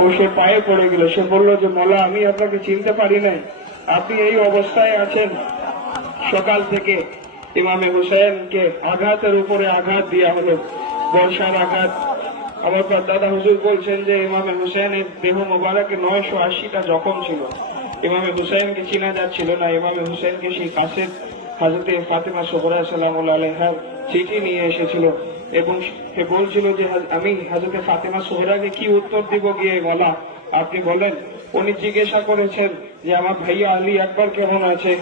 ও সে পায়ে পড়ে গেল। সে বলল যে মওলা, আমি আপনাকে চিনতে পারি নাই, আপনি এই অবস্থায় আছেন। সকাল থেকে ইমামে হুসাইনকে আঘাতের উপরে আঘাত দেওয়া হলো, বর্ষার আঘাত। আমার দাদা হুজুর বলছেন যে ইমামে হুসাইনের দেহ মোবারকে 980টা জখম ছিল। ইমামে হুসাইনকে চিনা যাচ্ছিল না। ইমামে হুসাইনকে সেই কাছের হযরতে ফাতেমা সুগরা সালামুল্লাহ আলাইহার চিঠি নিয়ে এসেছিল এবং সে বলছিল যে আমি হযরতে ফাতেমা সুগরাকে কি উত্তর দিব গিয়ে, মওলা আপনি বলেন। উনি জিজ্ঞাসা করেছেন যে আমার ভাইয়া আলী আকবর কেমন আছে,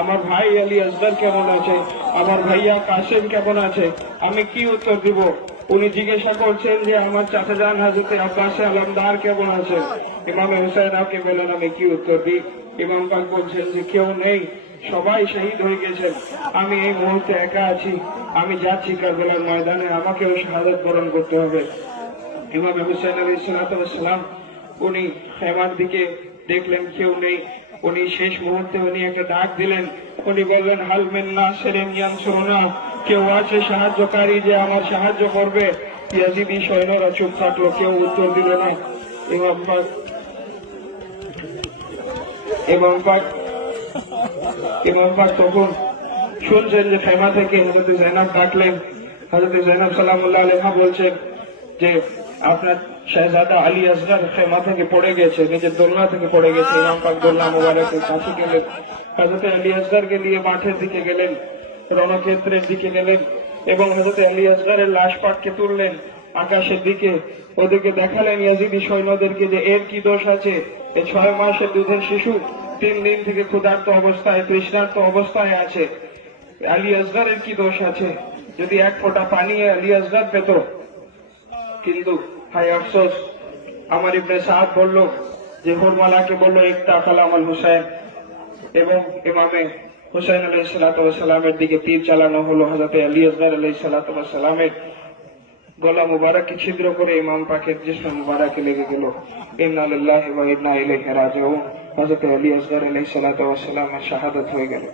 আমার ভাই আলী আসগর কেমন আছে, আমার ভাইয়া কাসেম কেমন আছে, আমি কি উত্তর দিব? উনি জিজ্ঞাসা করছেন যে আমার চাচাজান হযরতে আব্বাসে আলমদার কেমন আছে। ইমামে হুসাইন আপনি বলেন আমি কি উত্তর দিই? ইমাম পাক বলছেন যে কেউ নেই, সবাই শহীদ হয়ে গেছেন, আমি এই মুহূর্তে একা আছি, আমি যাচ্ছি কারবালার ময়দানে, আমাকেও শাহাদাত বরণ করতে হবে। ইমাম হুসাইন আলাইহিস সালাম উনি খেমার দিকে দেখলেন কেউ নেই। উনি শেষ মুহূর্তে উনি একটা ডাক দিলেন। উনি বললেন হাল মিন নাসিরিন ইয়ানসুরুনা, কেউ আছে সাহায্যকারী যে আমার সাহায্য করবে? ইয়াজিদি সৈন্যরা চুপ থাকলো, কেউ উত্তর দিল না। ইমাম পাক তখন শুনছেন যে খেমা থেকে হযরতে যায়েনব ডাকলেন। হযরতে যায়েনব সালামুল্লাহ আলাইহা বলছেন যে আপনার শাহজাদা আলী আসগর খেমা থেকে পড়ে গেছে, নিজের দোলনা থেকে পড়ে গেছে। ইমাম পাক দোলনা মোবারকের কাছে গেলেন, হযরতে আলী আসগরকে নিয়ে মাঠের দিকে গেলেন, রণক্ষেত্রের দিকে গেলেন এবং হযরতে আলী আসগরের লাশ পাটকে তুললেন আকাশের দিকে। ওদেরকে দেখালেন ইয়াজিদি সৈন্যদেরকে যে এর কি দোষ আছে, এই 6 মাসের দুধের শিশু 3 দিন থেকে ক্ষুধার্ত অবস্থায় তৃষ্ণার্ত অবস্থায় আছে, আলী আসগরের কি দোষ আছে? যদি এক ফোঁটা পানি আলী আসগর পেত। কিন্তু হায় আফসোস, আমার ইবনে সাদ বলল যে হুরমালাকে বলল ইকতা কালাম আল হুসাইন, এবং ইমামে হুসাইন আলাইহিস সালামের দিকে তীর চালানো হলো। হযরতে আলী আসগর আলাইহিস সালামের গলা মুবারককে ছিদ্র করে ইমাম পাকের জিসম মুবারকে লেগে গেল। ইন্না লিল্লাহি ওয়া ইন্না ইলাইহি রাজিউন। হযরত আলী আসগর আলাইহিস সালামের শাহাদাত হয়ে গেল।